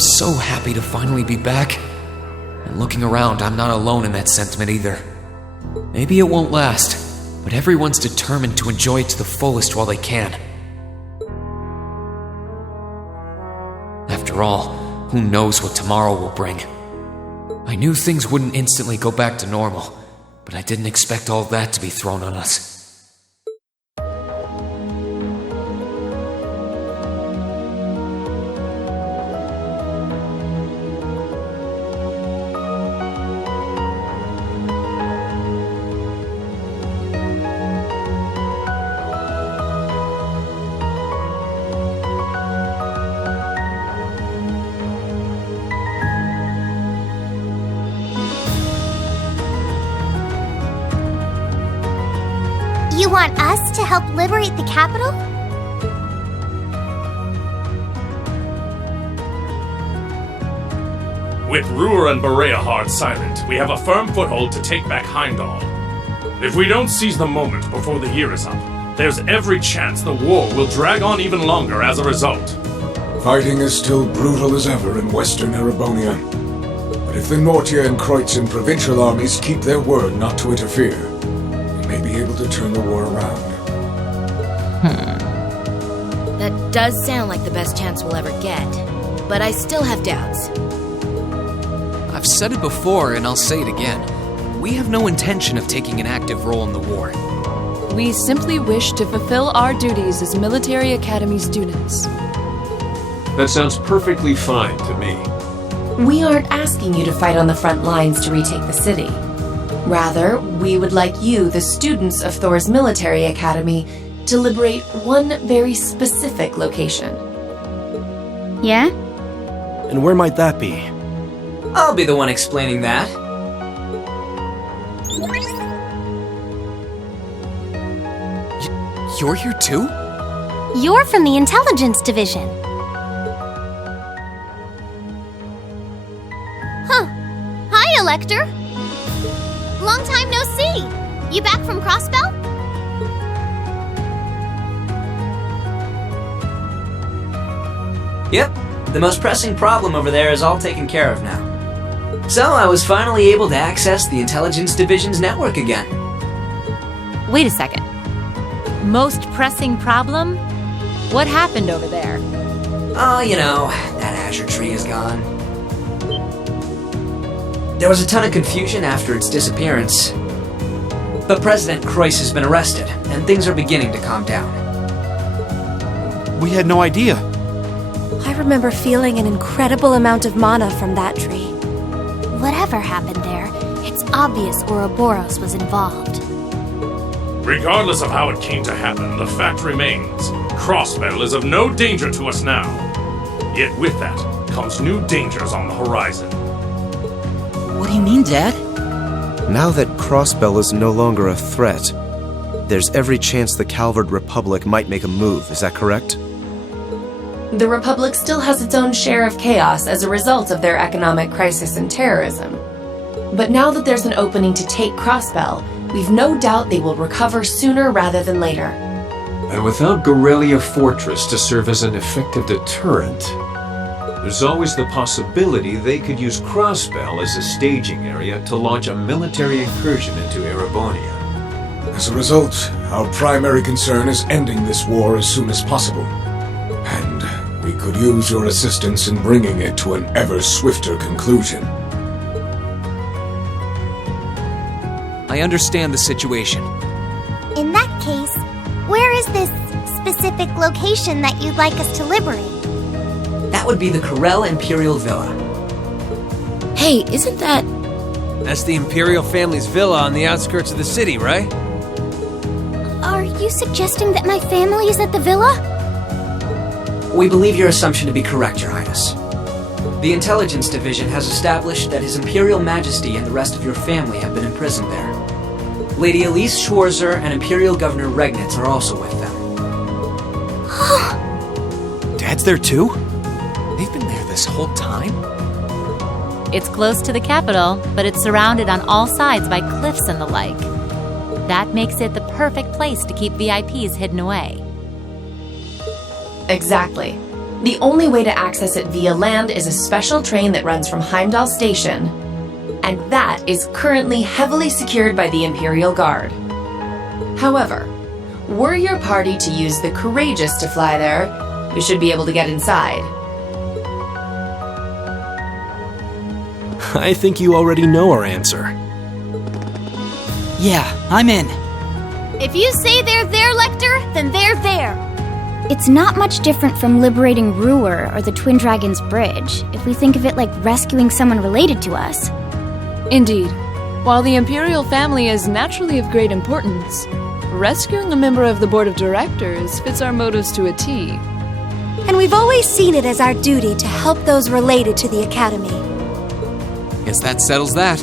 I'm so happy to finally be back. And looking around, I'm not alone in that sentiment either. Maybe it won't last, but everyone's determined to enjoy it to the fullest while they can. After all, who knows what tomorrow will bring? I knew things wouldn't instantly go back to normal, but I didn't expect all that to be thrown on us. You want us to help liberate the capital? With Ruhr and Berea hard silent, we have a firm foothold to take back Heimdall. If we don't seize the moment before the year is up, there's every chance the war will drag on even longer as a result. Fighting is still brutal as ever in western Erebonia. But if the Nortia and Kreutzen provincial armies keep their word not to interfere, we may be able to turn the war around. That does sound like the best chance we'll ever get, but I still have doubts. I've said it before and I'll say it again. We have no intention of taking an active role in the war. We simply wish to fulfill our duties as military academy students. That sounds perfectly fine to me. We aren't asking you to fight on the front lines to retake the city. Rather, we would like you, the students of Thor's military academy, to liberate one very specific location. Yeah? And where might that be? I'll be the one explaining that. You're here too? You're from the intelligence division. Huh. Hi, Elector. Long time no see. You back from Crossbell? Yep, the most pressing problem over there is all taken care of now. So I was finally able to access the Intelligence Division's network again. Wait a second. Most pressing problem? What happened over there? Oh, you know, that Azure tree is gone. There was a ton of confusion after its disappearance. But President Kreuss has been arrested, and things are beginning to calm down. We had no idea. I remember feeling an incredible amount of mana from that tree. Whatever happened there, it's obvious Ouroboros was involved. Regardless of how it came to happen, the fact remains, Crossbell is of no danger to us now. Yet with that comes new dangers on the horizon. What do you mean, Dad? Now that Crossbell is no longer a threat, there's every chance the Calvard Republic might make a move, is that correct? The Republic still has its own share of chaos as a result of their economic crisis and terrorism. But now that there's an opening to take Crossbell, we've no doubt they will recover sooner rather than later. And without Gorelia Fortress to serve as an effective deterrent, there's always the possibility they could use Crossbell as a staging area to launch a military incursion into Erebonia. As a result, our primary concern is ending this war as soon as possible. And we could use your assistance in bringing it to an ever swifter conclusion. I understand the situation. In that case, where is this specific location that you'd like us to liberate? That would be the Corel Imperial Villa. Hey, isn't that... That's the Imperial family's villa on the outskirts of the city, right? Are you suggesting that my family is at the villa? We believe your assumption to be correct, Your Highness. The Intelligence Division has established that His Imperial Majesty and the rest of your family have been imprisoned there. Lady Elise Schwarzer and Imperial Governor Regnitz are also with them. Dad's there too? They've been there this whole time? It's close to the capital, but it's surrounded on all sides by cliffs and the like. That makes it the perfect place to keep VIPs hidden away. Exactly. The only way to access it via land is a special train that runs from Heimdall Station, and that is currently heavily secured by the Imperial Guard. However, were your party to use the Courageous to fly there, we should be able to get inside. I think you already know our answer. Yeah, I'm in. If you say they're there, Lecter, then they're there. It's not much different from liberating Ruhr or the Twin Dragons Bridge, if we think of it like rescuing someone related to us. Indeed. While the Imperial family is naturally of great importance, rescuing a member of the Board of Directors fits our motives to a T. And we've always seen it as our duty to help those related to the Academy. Guess that settles that.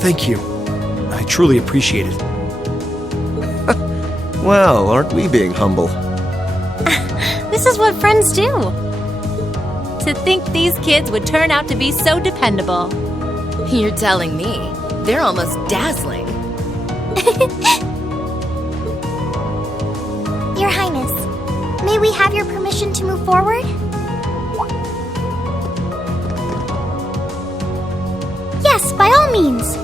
Thank you. I truly appreciate it. Well, aren't we being humble? This is what friends do. To think these kids would turn out to be so dependable. You're telling me. They're almost dazzling. Your Highness, may we have your permission to move forward? Yes, by all means.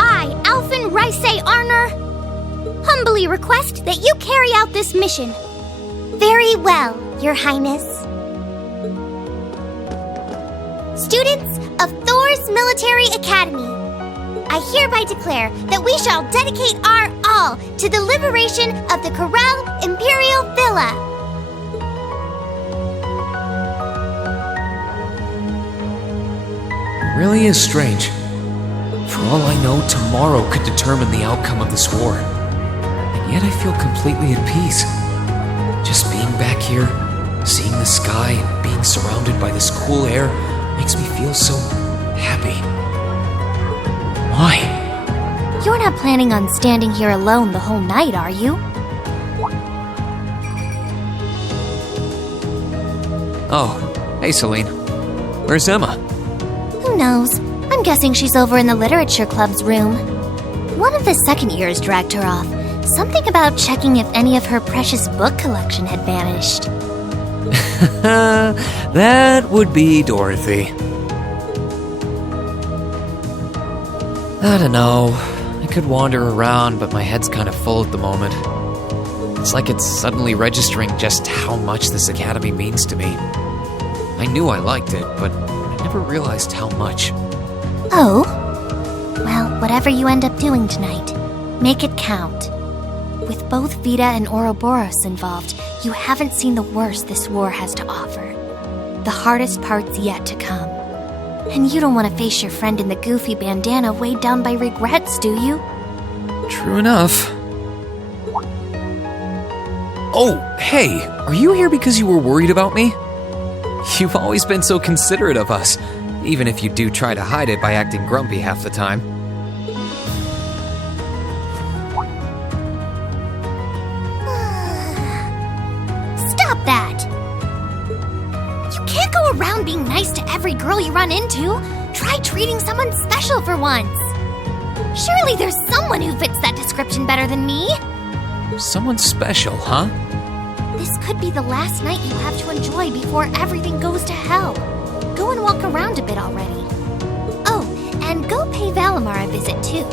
I, Alphen Reise Arner, humbly request that you carry out this mission. Very well, Your Highness. Students of Thor's Military Academy, I hereby declare that we shall dedicate our all to the liberation of the Corel Imperial Villa. It really is strange. For all I know, tomorrow could determine the outcome of this war. And yet I feel completely at peace. Just being back here, seeing the sky, and being surrounded by this cool air makes me feel so happy. Why? You're not planning on standing here alone the whole night, are you? Oh, hey Celine. Where's Emma? Who knows? I'm guessing she's over in the Literature Club's room. One of the second years dragged her off. Something about checking if any of her precious book collection had vanished. That would be Dorothy. I don't know. I could wander around, but my head's kind of full at the moment. It's like it's suddenly registering just how much this academy means to me. I knew I liked it, but I never realized how much. Oh? Well, whatever you end up doing tonight, make it count. With both Vita and Ouroboros involved, you haven't seen the worst this war has to offer. The hardest part's yet to come. And you don't want to face your friend in the goofy bandana weighed down by regrets, do you? True enough. Oh, hey, are you here because you were worried about me? You've always been so considerate of us, even if you do try to hide it by acting grumpy half the time. Stop that! You can't go around being nice to every girl you run into. Try treating someone special for once. Surely there's someone who fits that description better than me. Someone special, huh? This could be the last night you have to enjoy before everything goes to hell. Go and walk around a bit already. Oh, and go pay Valimar a visit too.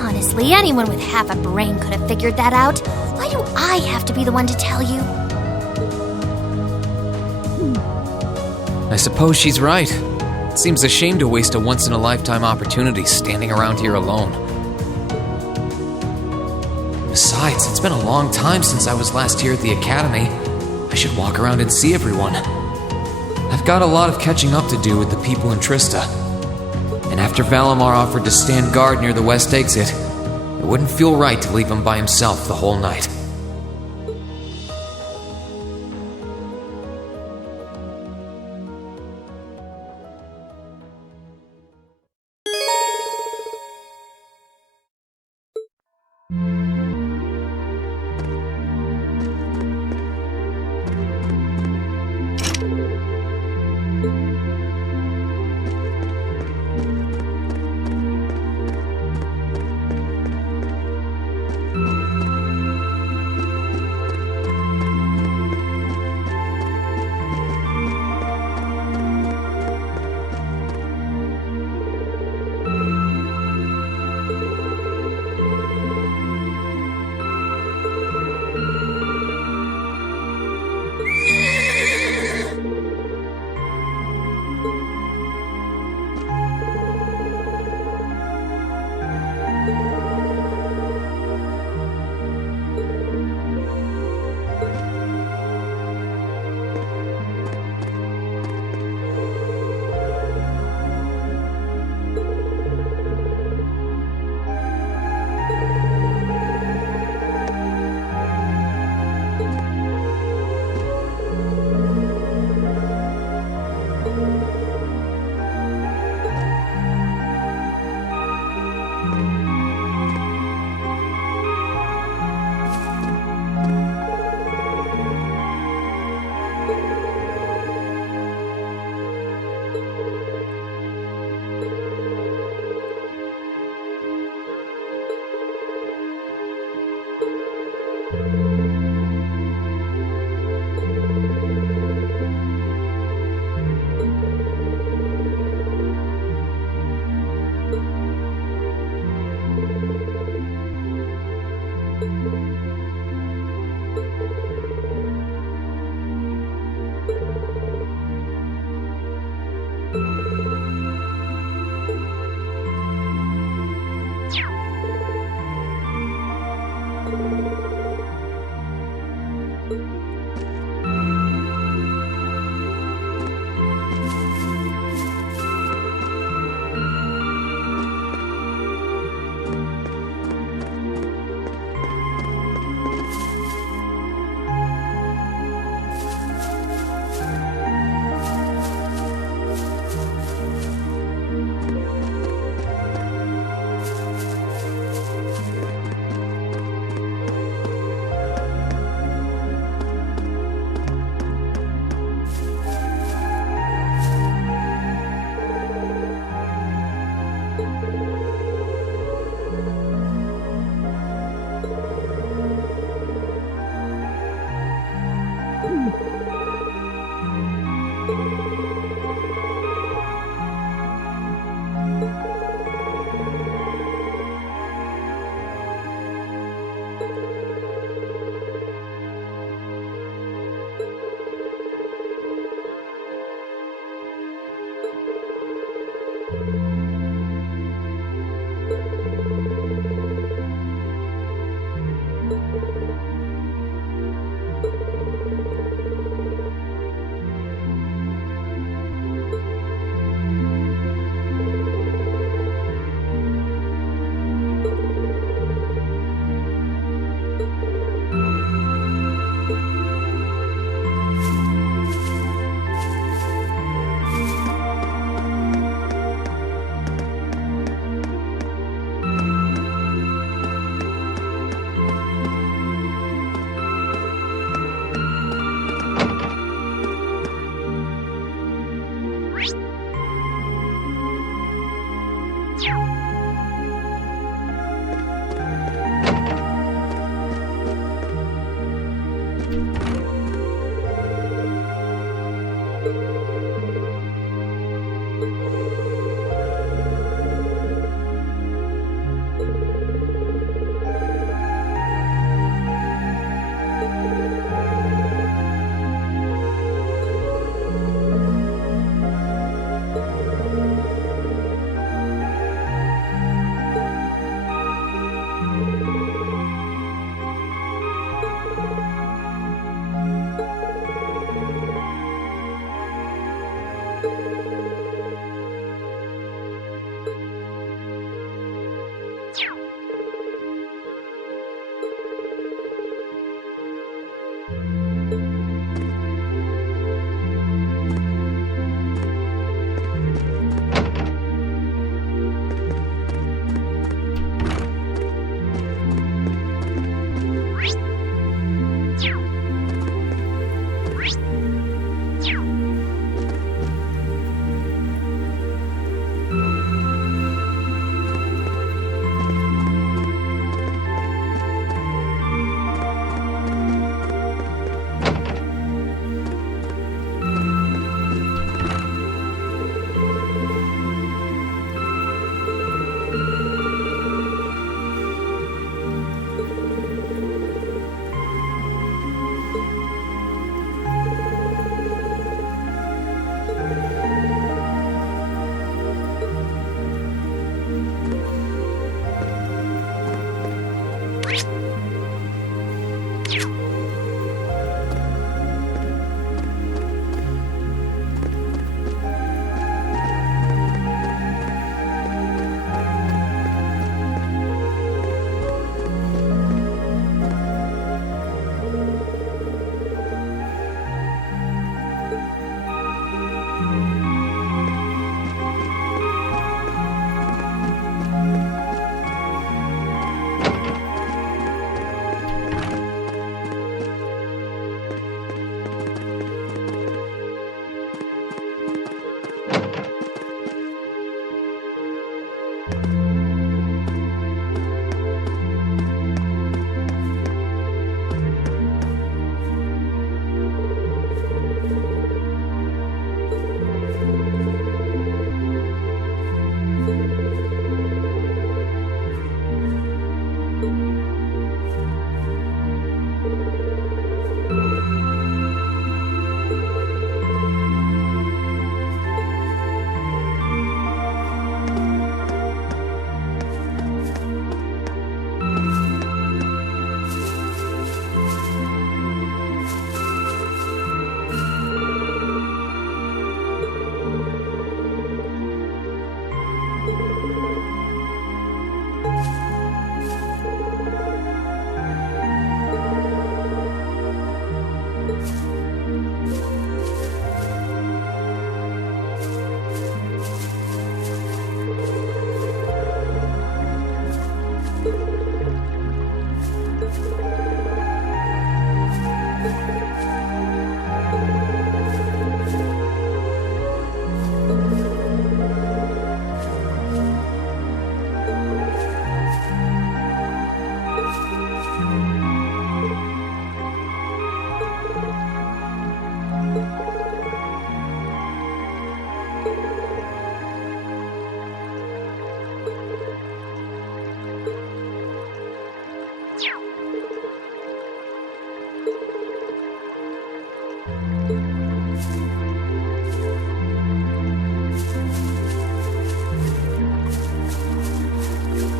Honestly, anyone with half a brain could have figured that out. Why do I have to be the one to tell you? I suppose she's right. It seems a shame to waste a once-in-a-lifetime opportunity standing around here alone. Besides, it's been a long time since I was last here at the Academy. I should walk around and see everyone. I've got a lot of catching up to do with the people in Trista. And after Valimar offered to stand guard near the west exit, it wouldn't feel right to leave him by himself the whole night.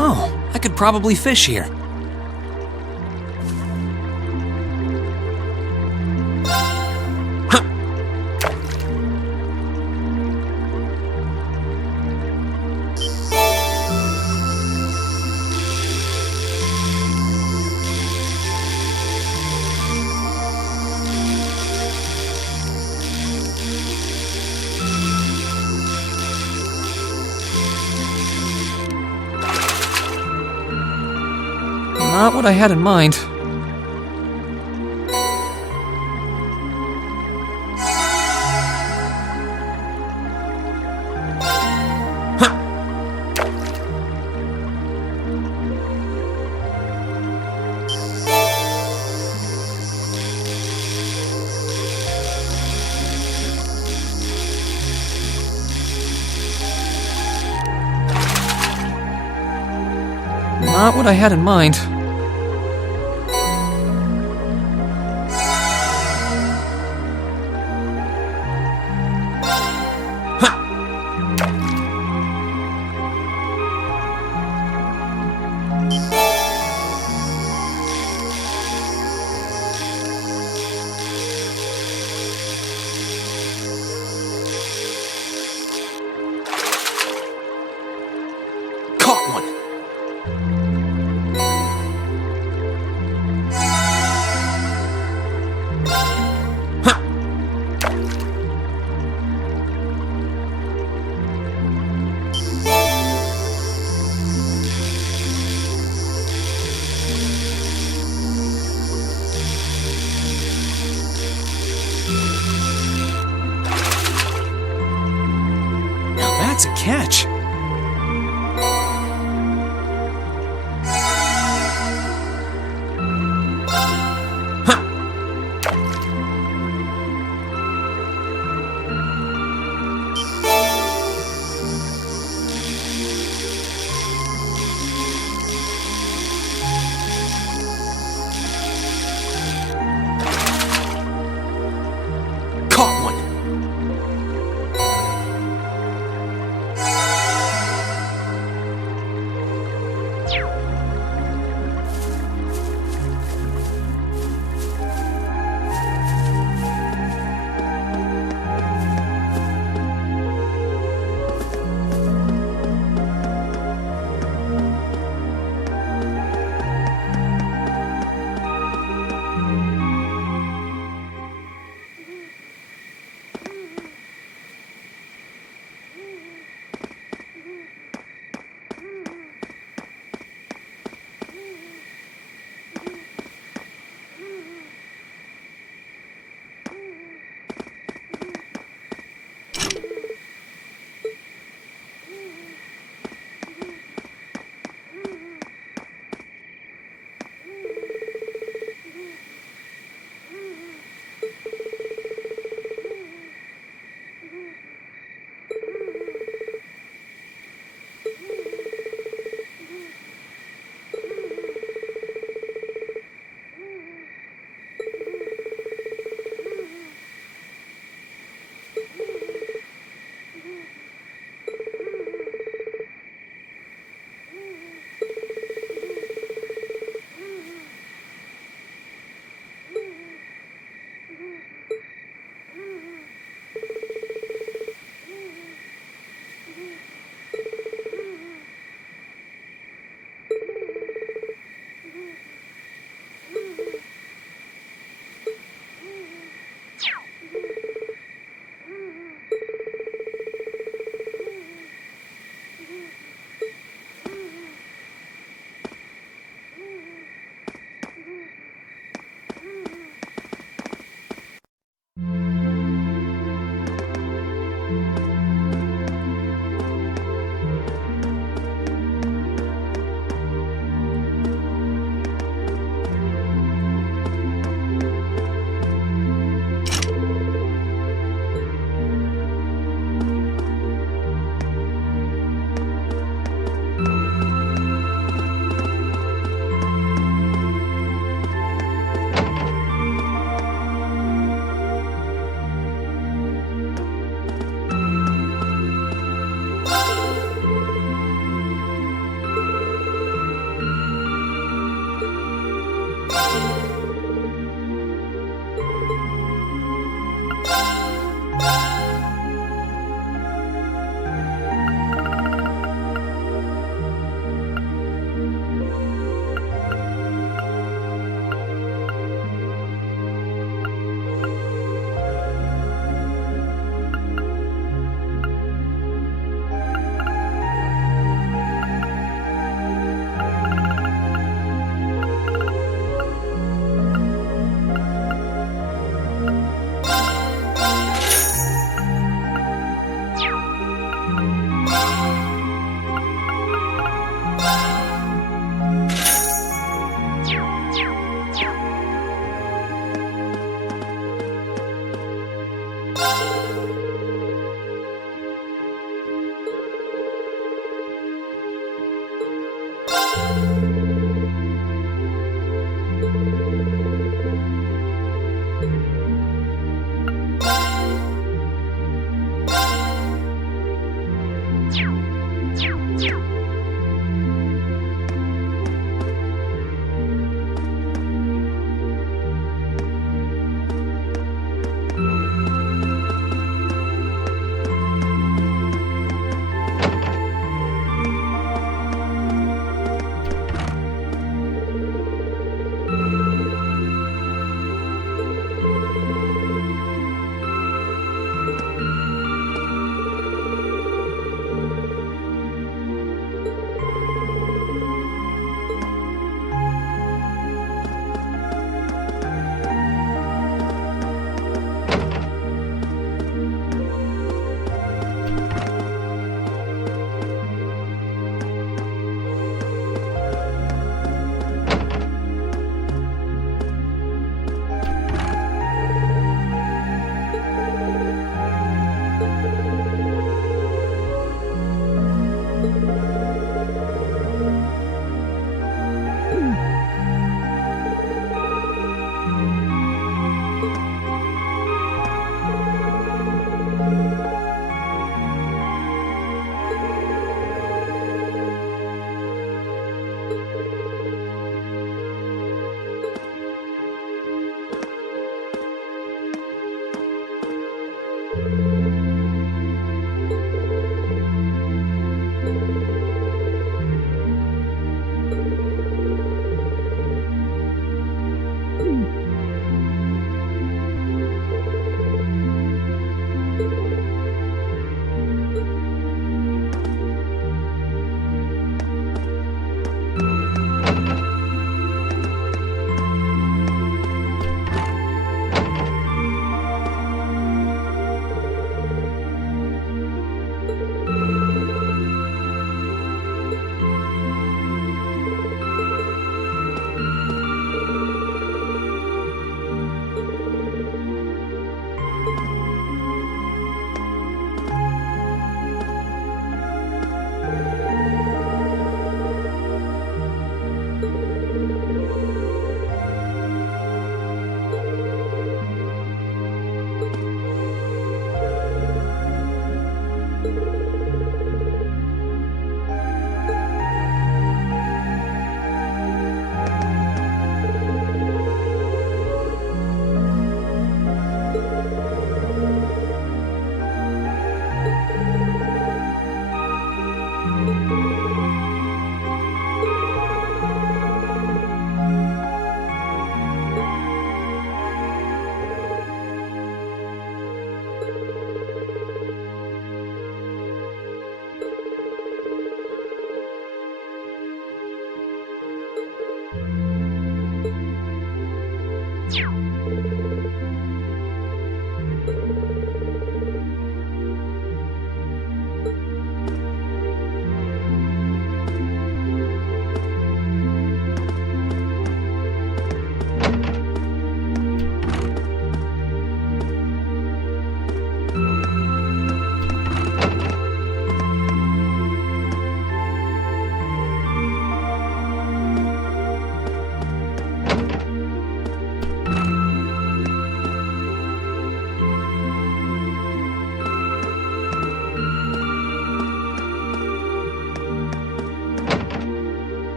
Oh, I could probably fish here. Not what I had in mind. not what I had in mind. Caught one! Now that's a catch. Caught one!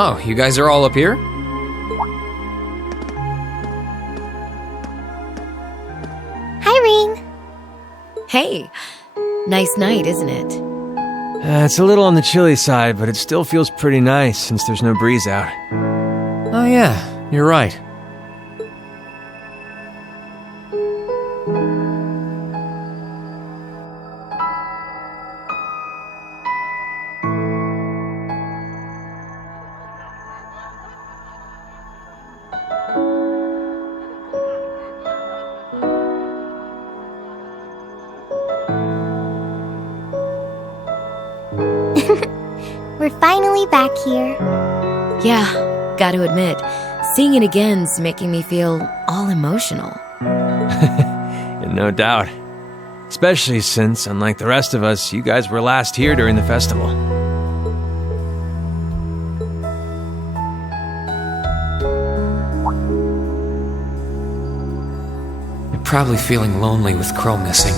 Oh, you guys are all up here? Hi, Rean. Hey, nice night, isn't it? It's a little on the chilly side, but it still feels pretty nice since there's no breeze out. Oh yeah, you're right. We're finally back here. Yeah, gotta admit, seeing it again's making me feel all emotional. No doubt. Especially since, unlike the rest of us, you guys were last here during the festival. You're probably feeling lonely with Crow missing.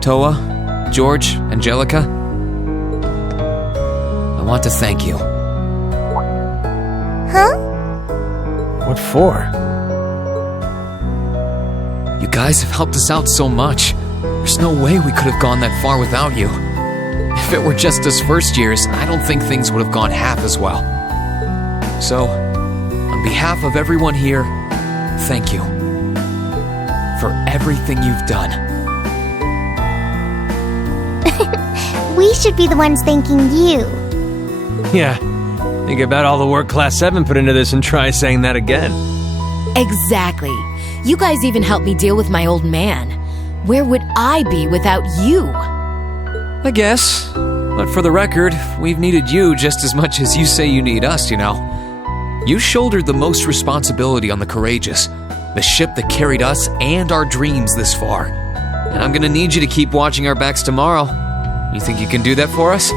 Toa, George, Angelica, I want to thank you. Huh? What for? You guys have helped us out so much. There's no way we could have gone that far without you. If it were just us first years, I don't think things would have gone half as well. So, on behalf of everyone here, thank you for everything you've done. We should be the ones thanking you. Yeah, think about all the work Class 7 put into this and try saying that again. Exactly. You guys even helped me deal with my old man. Where would I be without you? I guess. But for the record, we've needed you just as much as you say you need us, you know. You shouldered the most responsibility on the Courageous, the ship that carried us and our dreams this far. And I'm gonna need you to keep watching our backs tomorrow. You think you can do that for us?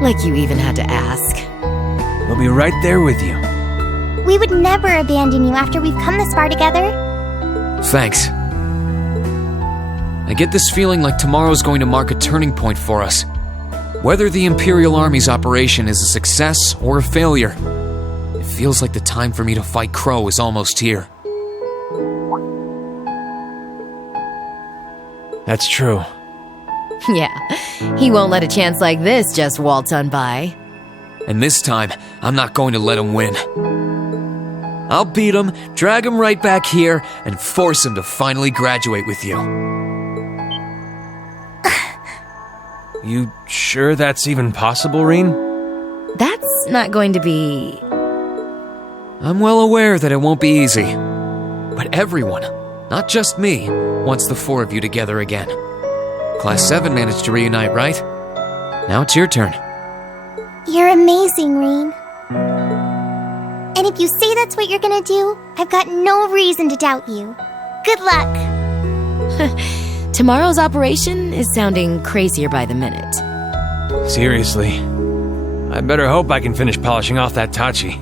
Like you even had to ask. We'll be right there with you. We would never abandon you after we've come this far together. Thanks. I get this feeling like tomorrow's going to mark a turning point for us. Whether the Imperial Army's operation is a success or a failure, it feels like the time for me to fight Crow is almost here. That's true. Yeah, he won't let a chance like this just waltz on by. And this time, I'm not going to let him win. I'll beat him, drag him right back here, and force him to finally graduate with you. You sure that's even possible, Rean? That's not going to be... I'm well aware that it won't be easy. But everyone, not just me, wants the four of you together again. Class 7 managed to reunite, right? Now it's your turn. You're amazing, Rean. And if you say that's what you're gonna do, I've got no reason to doubt you. Good luck. Tomorrow's operation is sounding crazier by the minute. Seriously. I better hope I can finish polishing off that Tachi.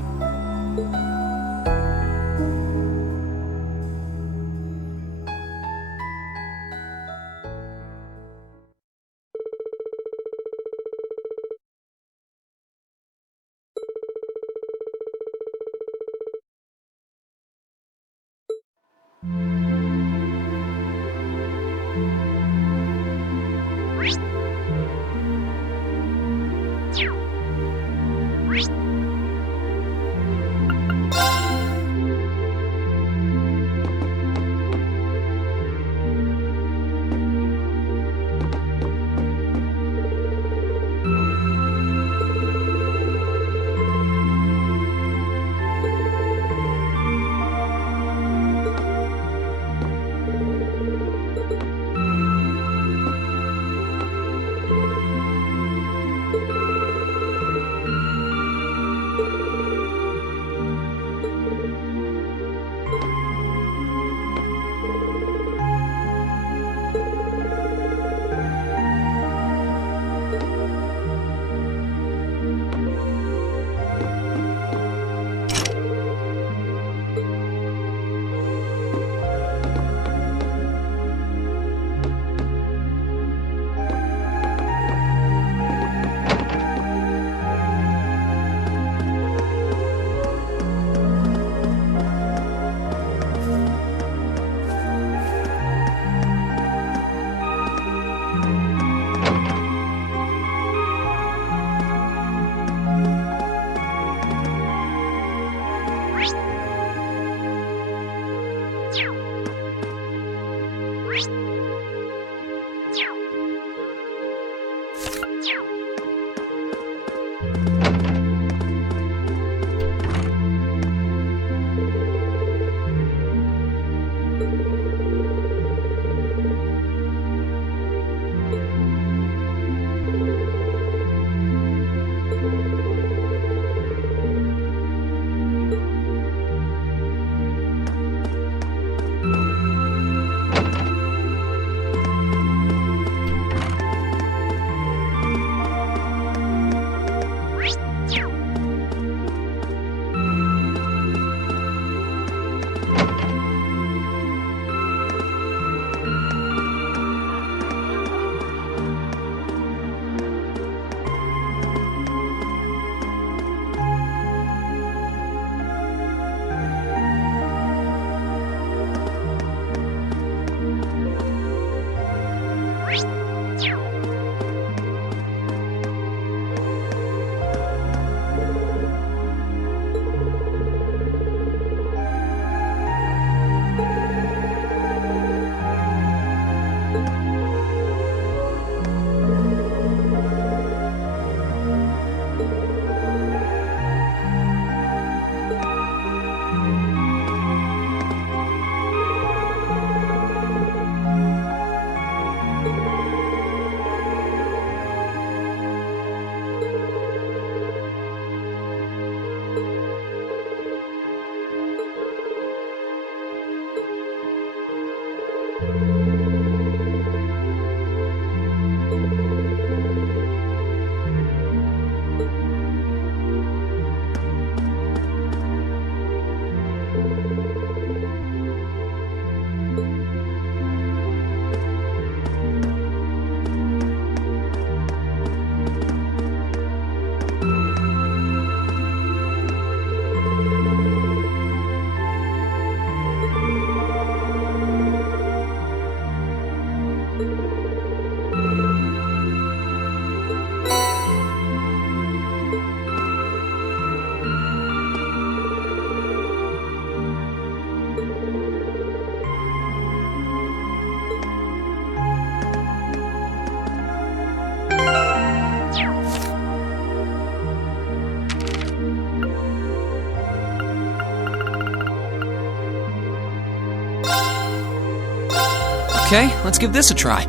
Okay, let's give this a try.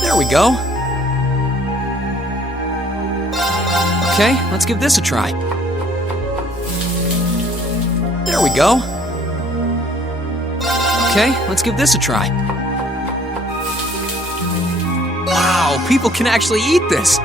There we go. Okay, let's give this a try. There we go. Okay, let's give this a try. Wow, people can actually eat this!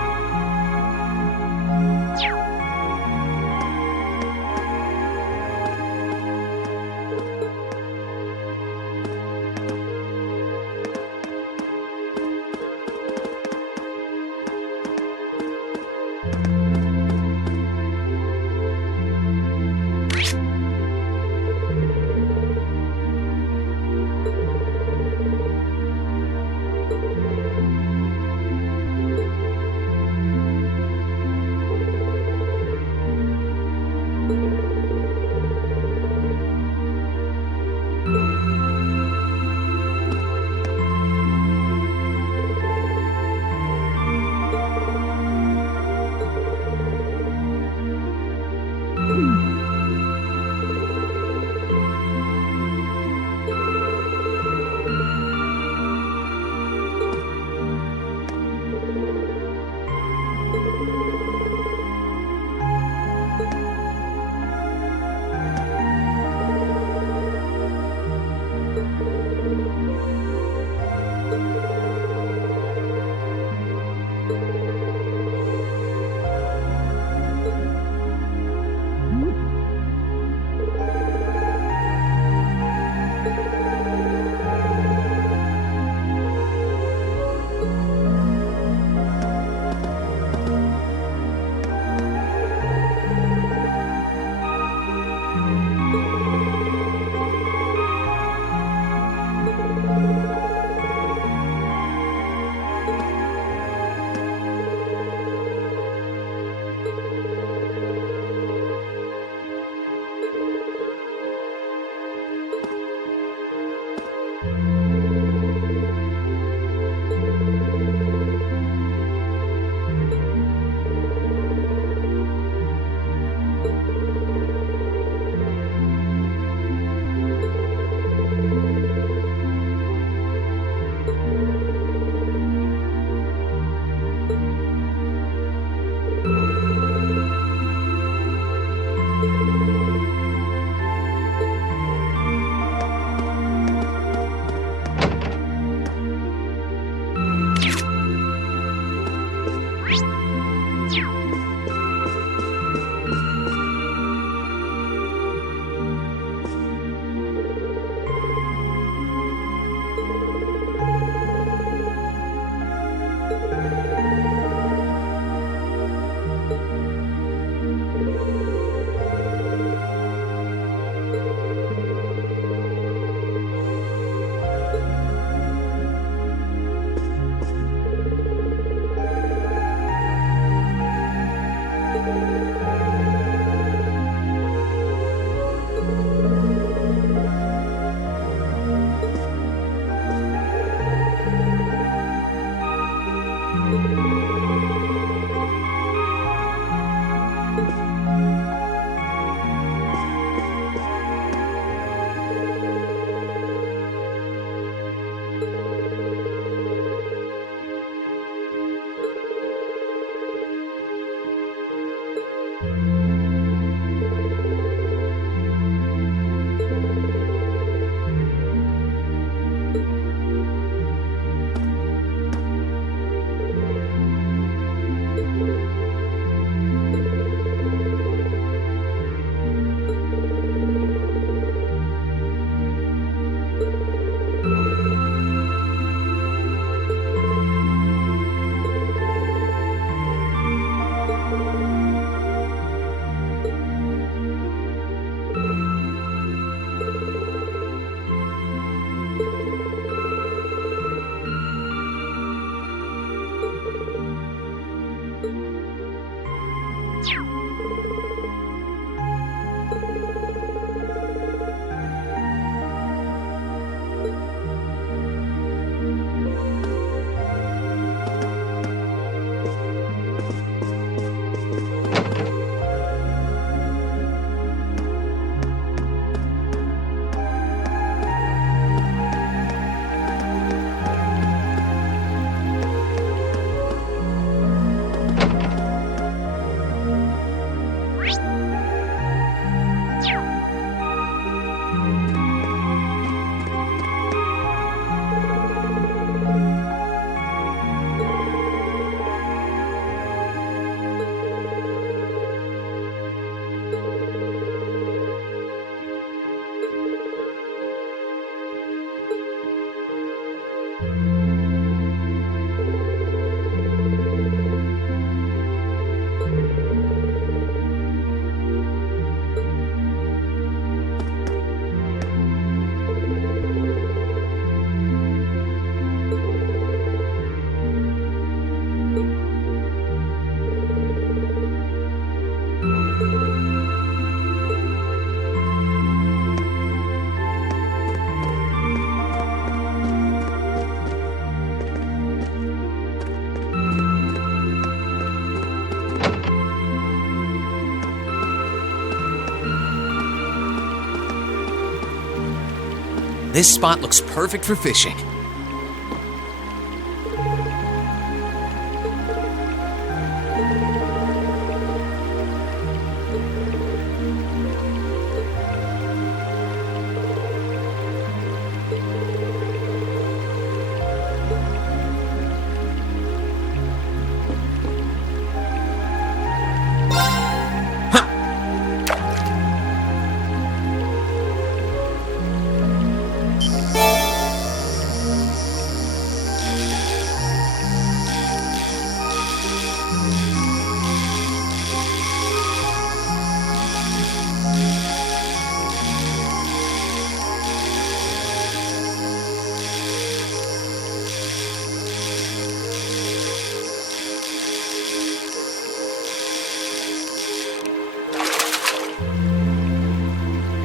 This spot looks perfect for fishing.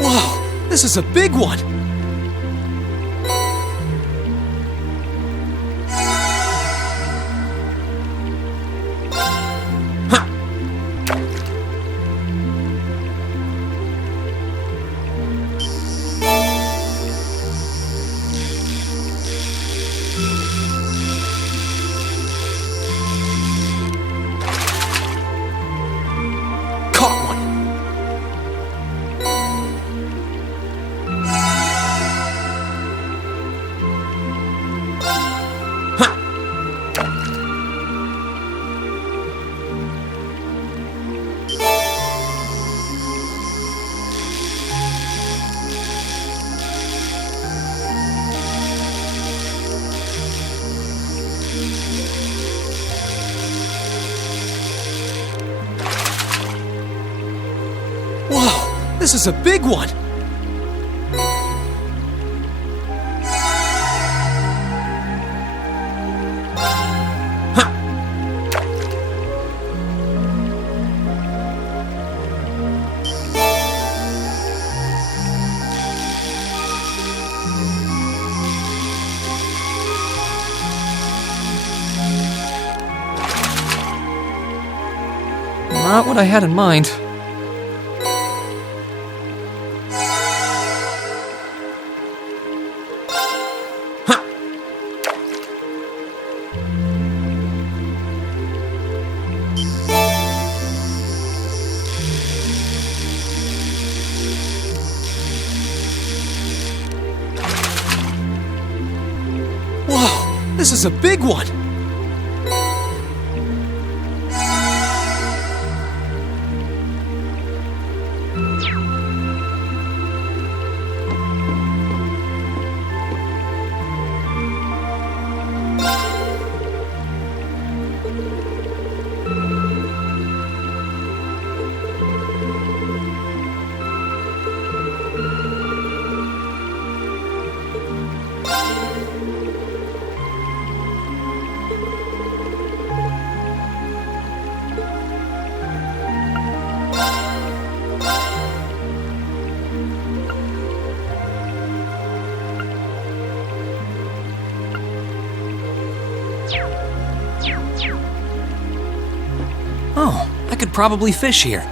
Whoa, this is a big one! Whoa, this is a big one! Not what I had in mind. Whoa, this is a big one! Oh, I could probably fish here.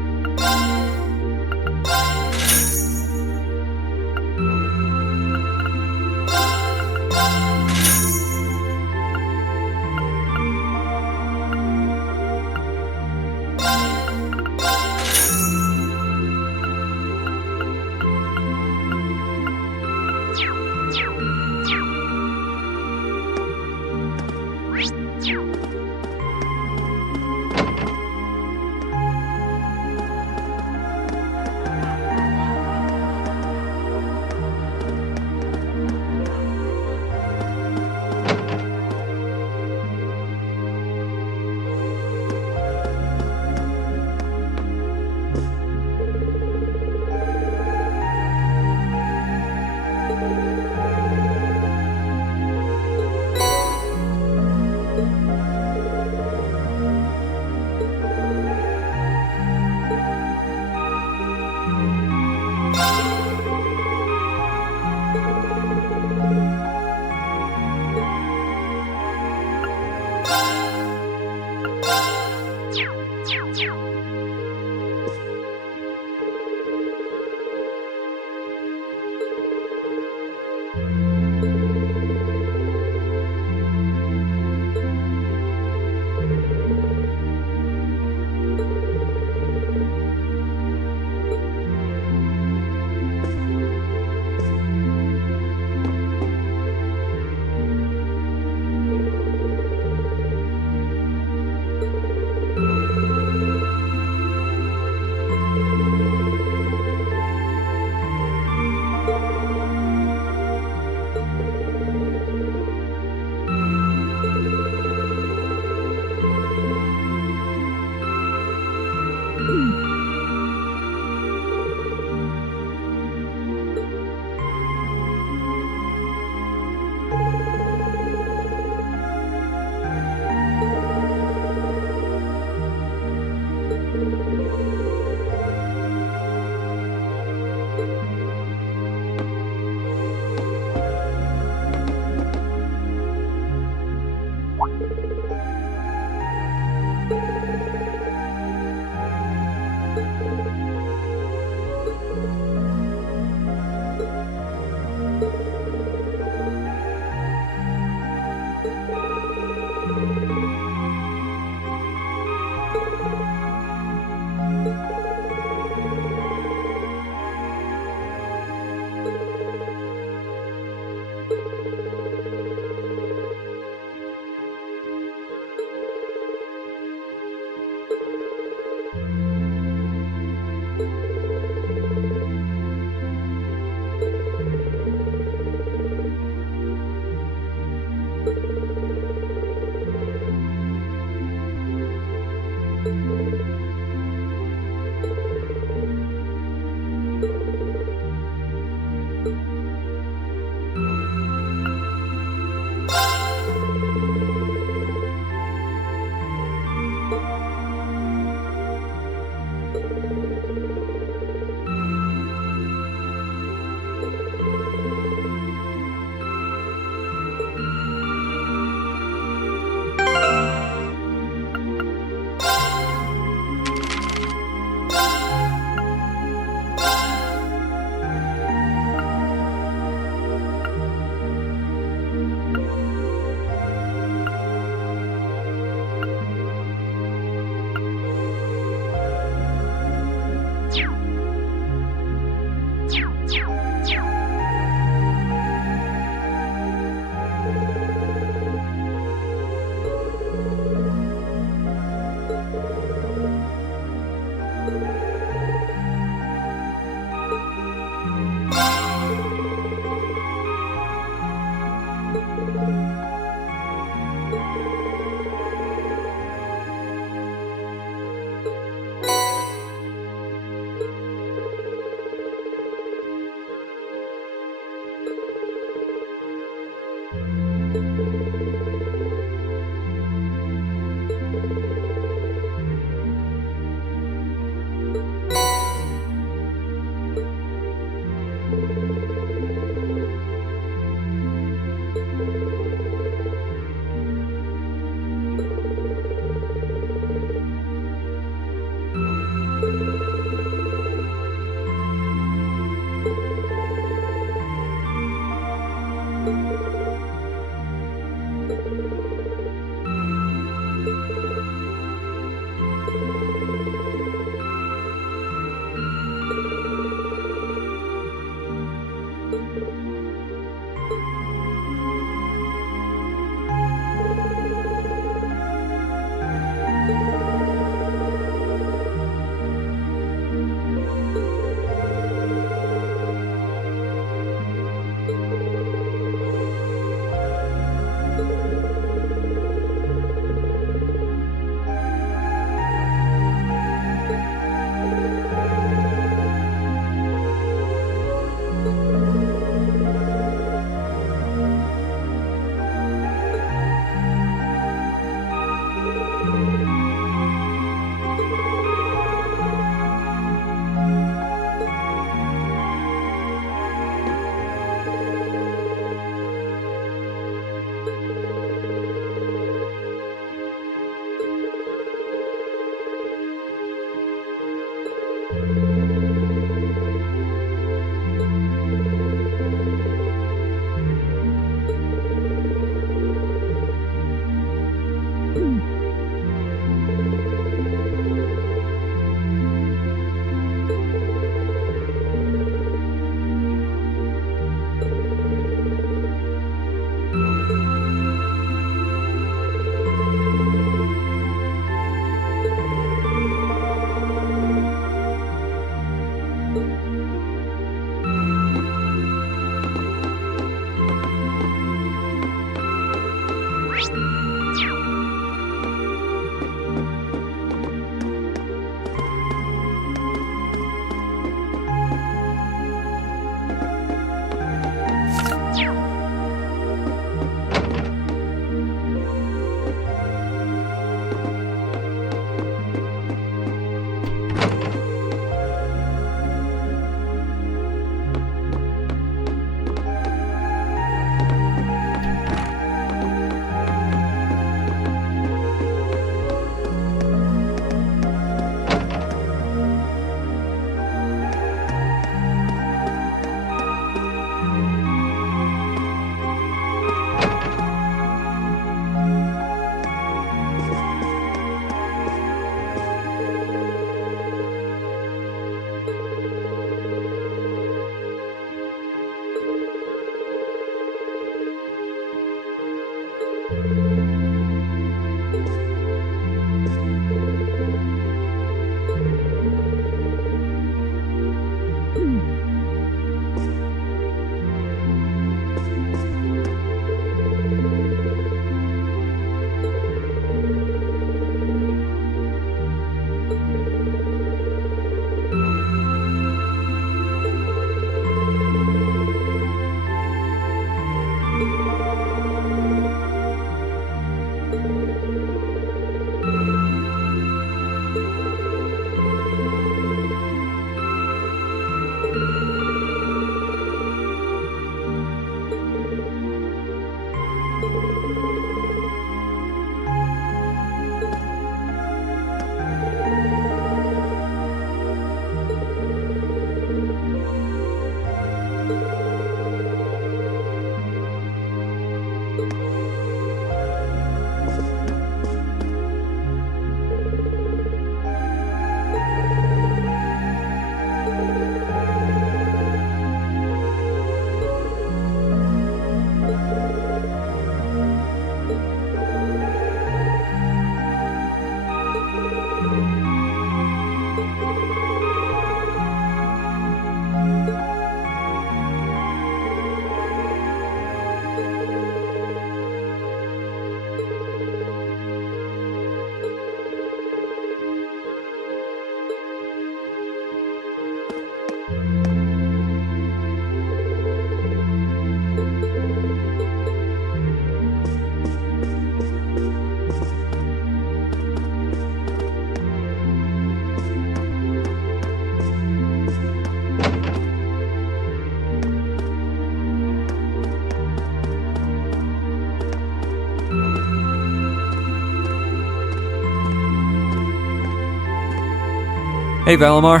Hey, Valimar.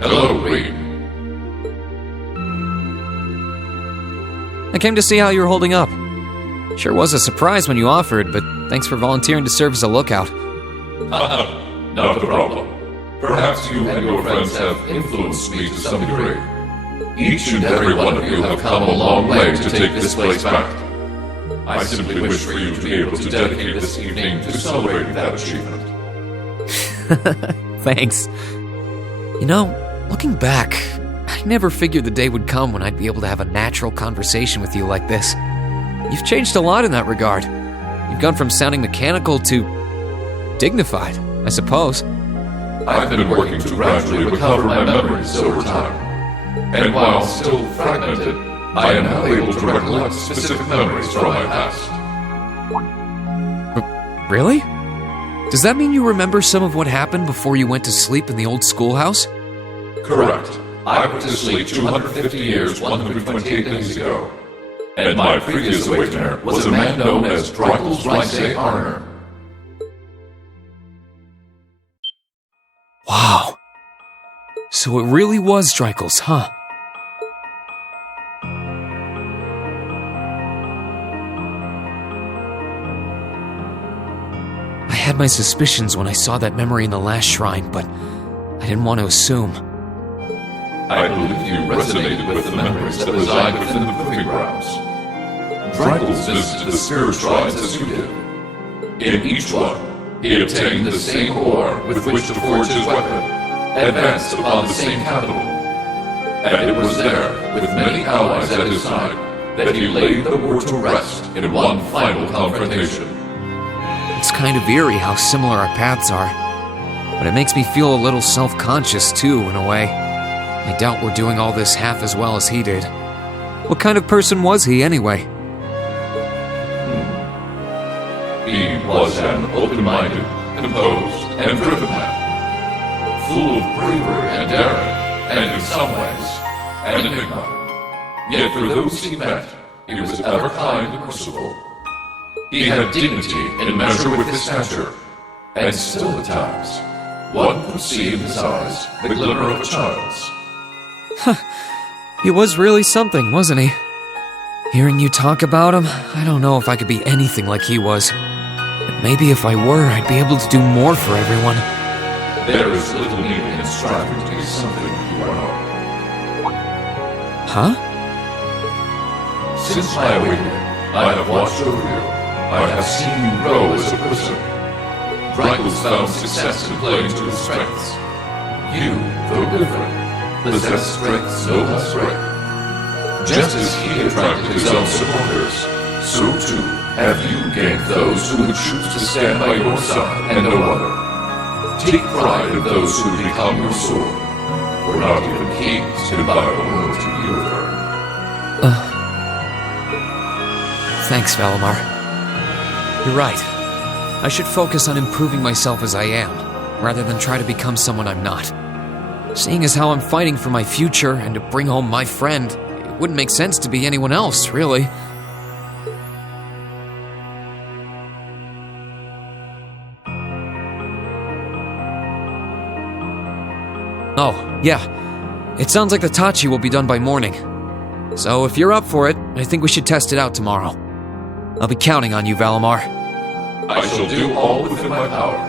Hello, Reed. I came to see how you're holding up. Sure was a surprise when you offered, but thanks for volunteering to serve as a lookout. Not a problem. Perhaps you and your friends have influenced me to some degree. Each and every one of you have come a long way to take this place back. I simply wish for you to be able to dedicate this evening to celebrating that achievement. Thanks. You know, looking back, I never figured the day would come when I'd be able to have a natural conversation with you like this. You've changed a lot in that regard. You've gone from sounding mechanical to dignified, I suppose. I've been working to gradually recover my memories over time. And while still fragmented, I am now able to recollect specific memories from my past. Really? Does that mean you remember some of what happened before you went to sleep in the old schoolhouse? Correct. I went to sleep 250 years, 128 days ago. And my previous awakener was a man known as Drykel's Rice Arner. Wow. So it really was Drykel's, huh? I had my suspicions when I saw that memory in the last shrine, but I didn't want to assume. I believe you resonated with the memories that reside within the proving grounds. Drykel's visited the spirit shrines as you did. In each one, he obtained the same ore with which to forge his weapon, advanced upon the same capital. And it was there, with many allies at his side, that he laid the war to rest in one final confrontation. It's kind of eerie how similar our paths are, but it makes me feel a little self-conscious too, in a way. I doubt we're doing all this half as well as he did. What kind of person was he, anyway? He was an open-minded, composed, and driven man, full of bravery and daring, and in some ways, an enigma. Yet for those he met, he was ever kind and merciful. He had dignity in measure with his stature, and still at times, one could see in his eyes the glimmer of a child's. He was really something, wasn't he? Hearing you talk about him, I don't know if I could be anything like he was. But maybe if I were, I'd be able to do more for everyone. There is little need in striving to be something you are not. Huh? Since my awakening, I have watched over you. I have seen you grow as a person. Drykel's found success in playing to his strengths. You, though different, possess strengths no less great. Just as he attracted his own supporters, so too have you gained those who would choose to stand by your side and no other. Take pride in those who would become your sword, for not even kings can buy the world to yield her. Thanks, Valimar. You're right. I should focus on improving myself as I am, rather than try to become someone I'm not. Seeing as how I'm fighting for my future and to bring home my friend, it wouldn't make sense to be anyone else, really. Oh, yeah. It sounds like the Tachi will be done by morning. So if you're up for it, I think we should test it out tomorrow. I'll be counting on you, Valimar. I shall do all within my power.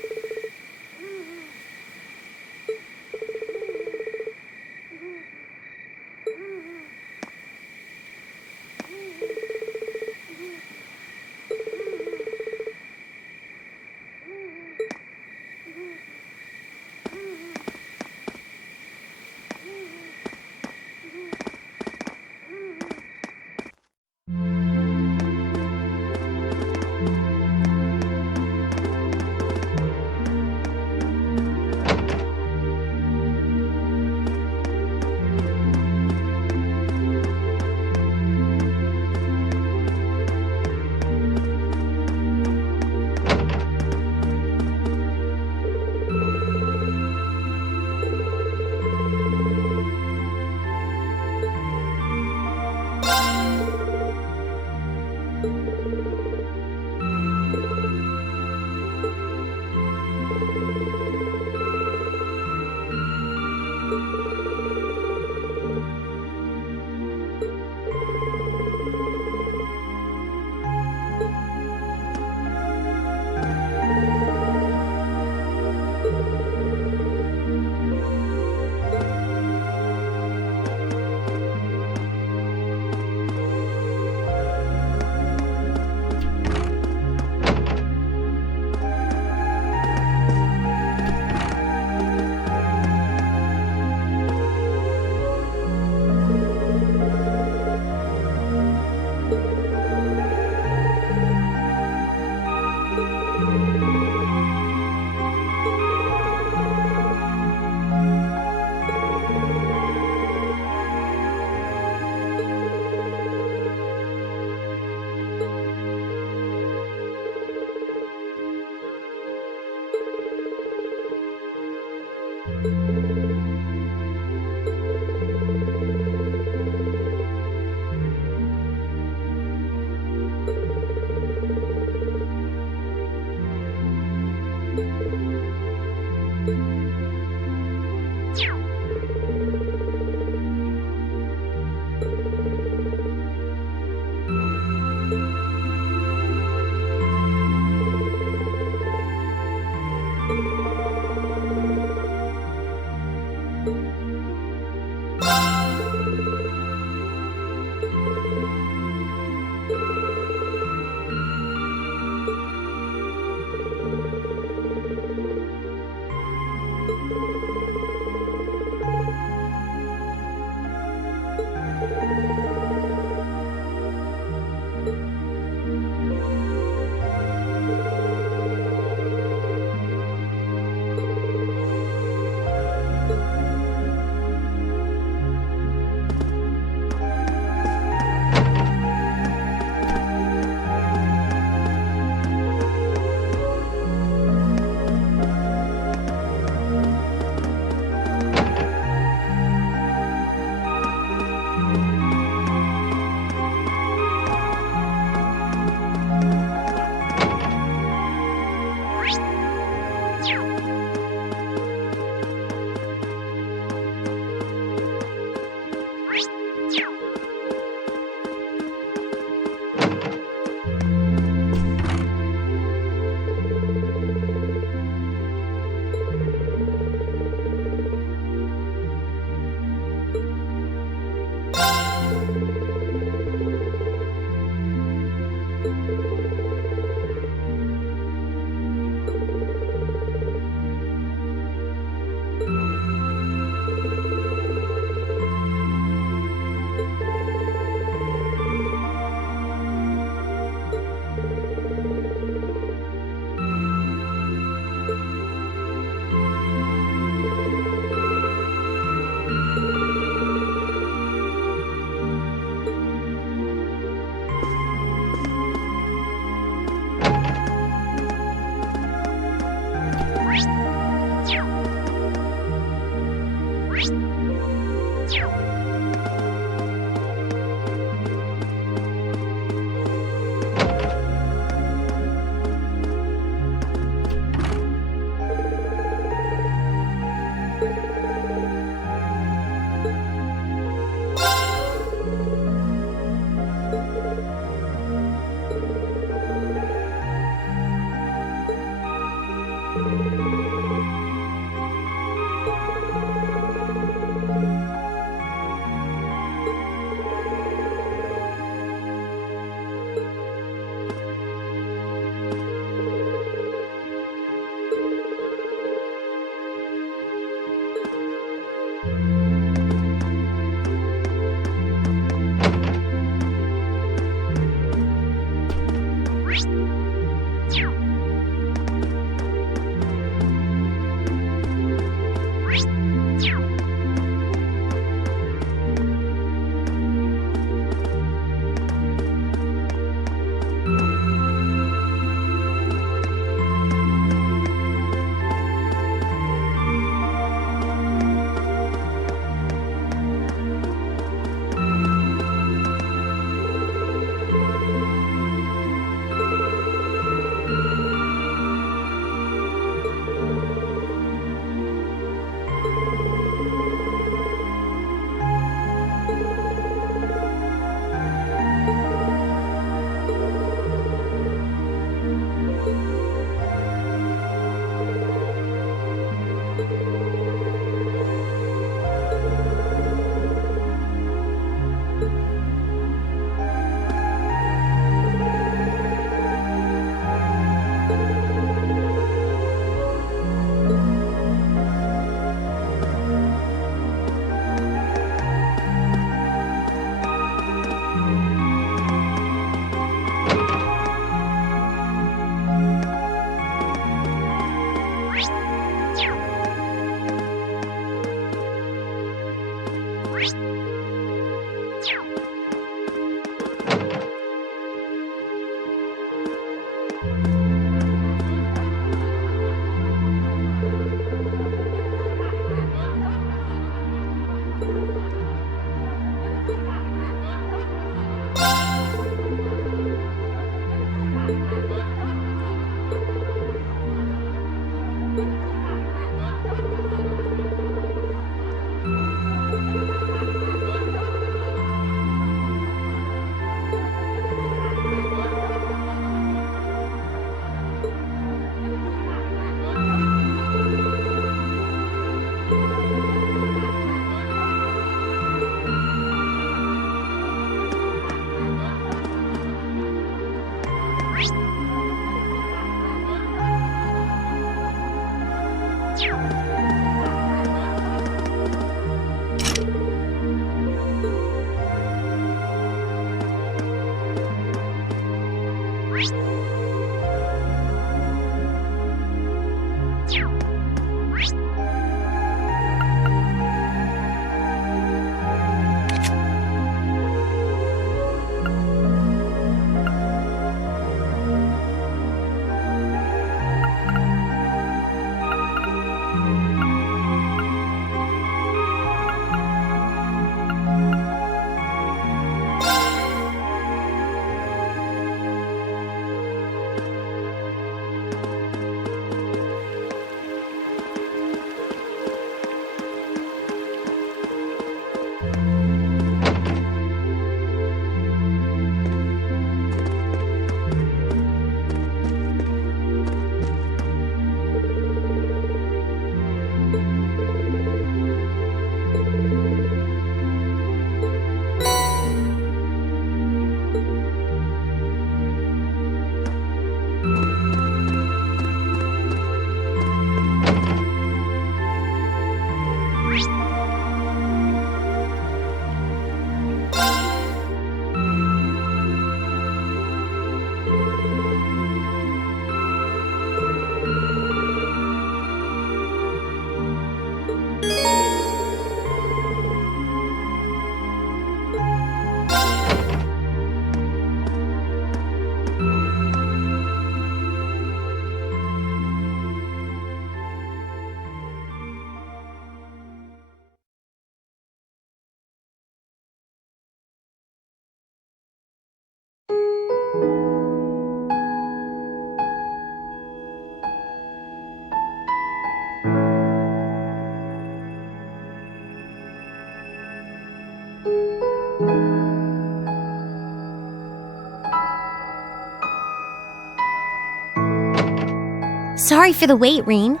Sorry for the wait, Reen.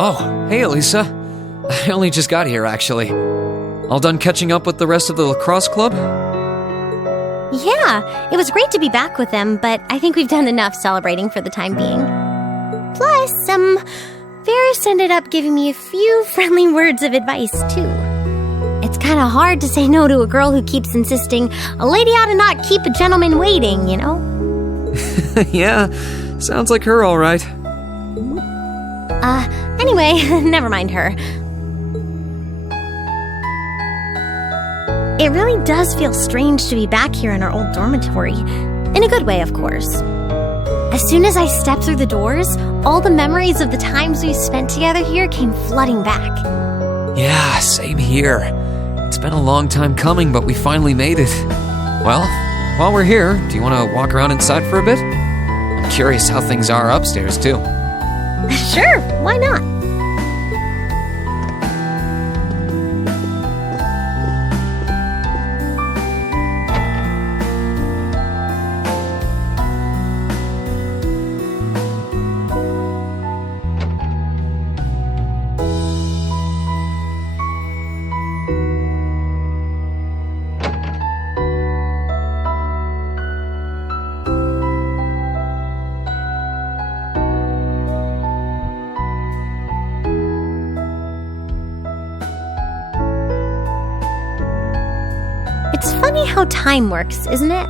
Oh, hey, Elisa. I only just got here, actually. All done catching up with the rest of the lacrosse club? Yeah, it was great to be back with them, but I think we've done enough celebrating for the time being. Plus, Varys ended up giving me a few friendly words of advice, too. It's kind of hard to say no to a girl who keeps insisting a lady ought to not keep a gentleman waiting, you know? Yeah, sounds like her all right. Anyway, never mind her. It really does feel strange to be back here in our old dormitory. In a good way, of course. As soon as I stepped through the doors, all the memories of the times we spent together here came flooding back. Yeah, same here. It's been a long time coming, but we finally made it. Well, while we're here, do you want to walk around inside for a bit? I'm curious how things are upstairs, too. Sure, why not? It's funny how time works, isn't it?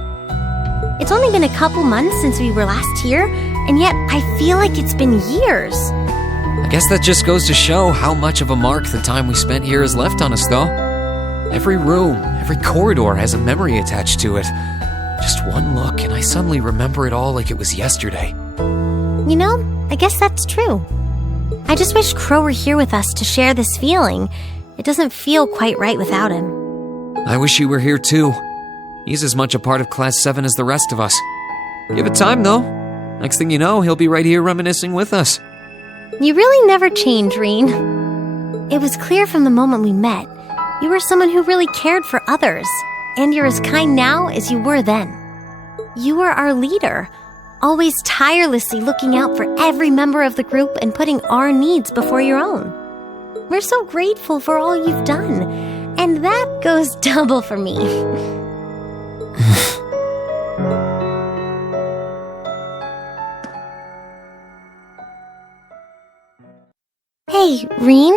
It's only been a couple months since we were last here, and yet I feel like it's been years. I guess that just goes to show how much of a mark the time we spent here has left on us, though. Every room, every corridor has a memory attached to it. Just one look, and I suddenly remember it all like it was yesterday. You know, I guess that's true. I just wish Crow were here with us to share this feeling. It doesn't feel quite right without him. I wish he were here too. He's as much a part of Class 7 as the rest of us. Give it time, though. Next thing you know, he'll be right here reminiscing with us. You really never change, Reen. It was clear from the moment we met. You were someone who really cared for others, and you're as kind now as you were then. You were our leader, always tirelessly looking out for every member of the group and putting our needs before your own. We're so grateful for all you've done, and that goes double for me. Hey, Reen?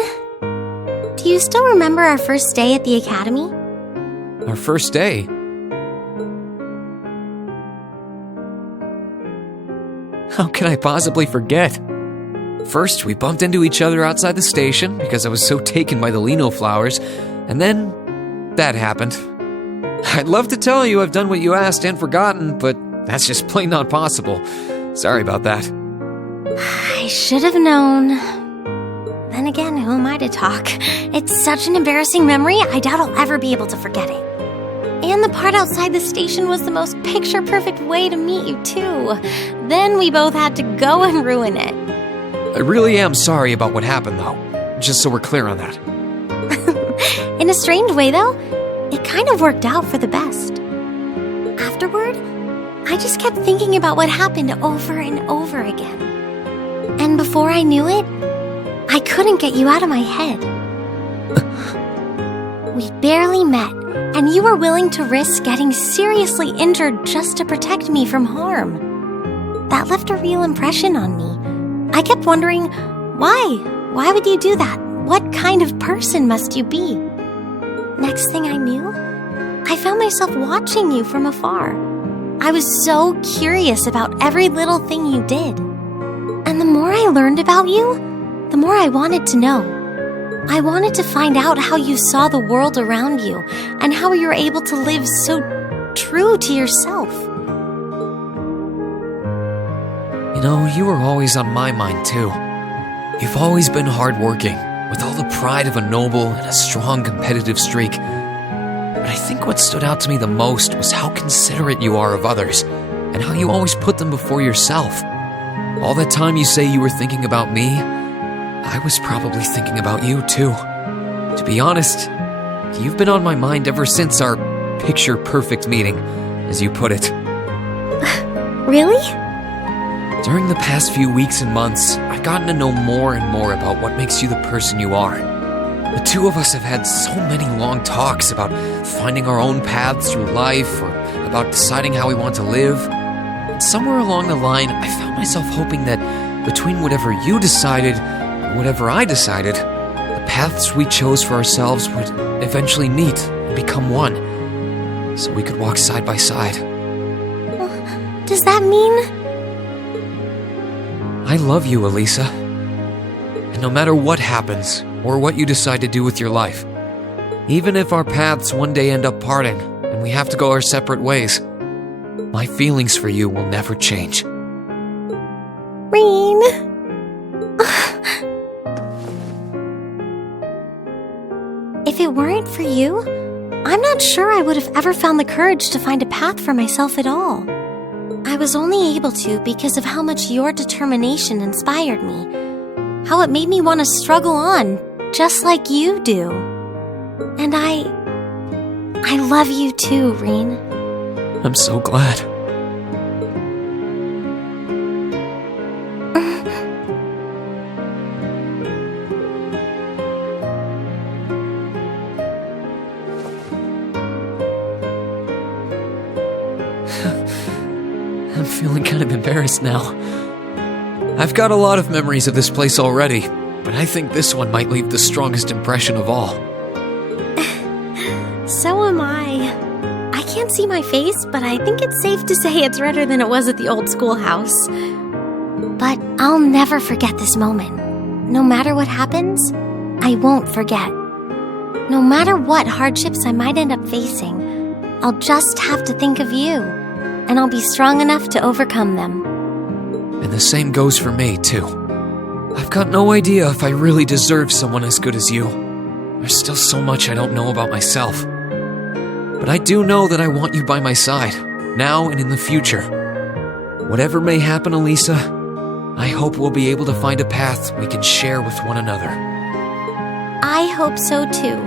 Do you still remember our first day at the academy? Our first day? How can I possibly forget? First, we bumped into each other outside the station because I was so taken by the lino flowers, and then that happened. I'd love to tell you I've done what you asked and forgotten, but that's just plain not possible. Sorry about that. I should have known. Then again, who am I to talk? It's such an embarrassing memory, I doubt I'll ever be able to forget it. And the part outside the station was the most picture-perfect way to meet you, too. Then we both had to go and ruin it. I really am sorry about what happened, though. Just so we're clear on that. In a strange way, though, it kind of worked out for the best. Afterward, I just kept thinking about what happened over and over again. And before I knew it, I couldn't get you out of my head. We barely met, and you were willing to risk getting seriously injured just to protect me from harm. That left a real impression on me. I kept wondering, why? Why would you do that? What kind of person must you be? Next thing I knew, I found myself watching you from afar. I was so curious about every little thing you did. And the more I learned about you, the more I wanted to know. I wanted to find out how you saw the world around you and how you were able to live so true to yourself. You know, you were always on my mind, too. You've always been hardworking, with all the pride of a noble and a strong competitive streak. But I think what stood out to me the most was how considerate you are of others, and how you always put them before yourself. All that time you say you were thinking about me, I was probably thinking about you, too. To be honest, You've been on my mind ever since our picture-perfect meeting, as you put it. Really? During the past few weeks and months, I've gotten to know more and more about what makes you the person you are. The two of us have had so many long talks about finding our own paths through life, or about deciding how we want to live. And somewhere along the line, I found myself hoping that between whatever you decided and whatever I decided, the paths we chose for ourselves would eventually meet and become one, so we could walk side by side. Does that mean... I love you, Elisa. And no matter what happens, or what you decide to do with your life, even if our paths one day end up parting, and we have to go our separate ways, my feelings for you will never change. Rean... If it weren't for you, I'm not sure I would have ever found the courage to find a path for myself at all. I was only able to because of how much your determination inspired me. How it made me want to struggle on, just like you do. And I love you too, Rean. I'm so glad. I'm feeling kind of embarrassed now. I've got a lot of memories of this place already, but I think this one might leave the strongest impression of all. So am I. I can't see my face, but I think it's safe to say it's redder than it was at the old schoolhouse. But I'll never forget this moment. No matter what happens, I won't forget. No matter what hardships I might end up facing, I'll just have to think of you, and I'll be strong enough to overcome them. And the same goes for me, too. I've got no idea if I really deserve someone as good as you. There's still so much I don't know about myself. But I do know that I want you by my side, now and in the future. Whatever may happen, Elisa, I hope we'll be able to find a path we can share with one another. I hope so too.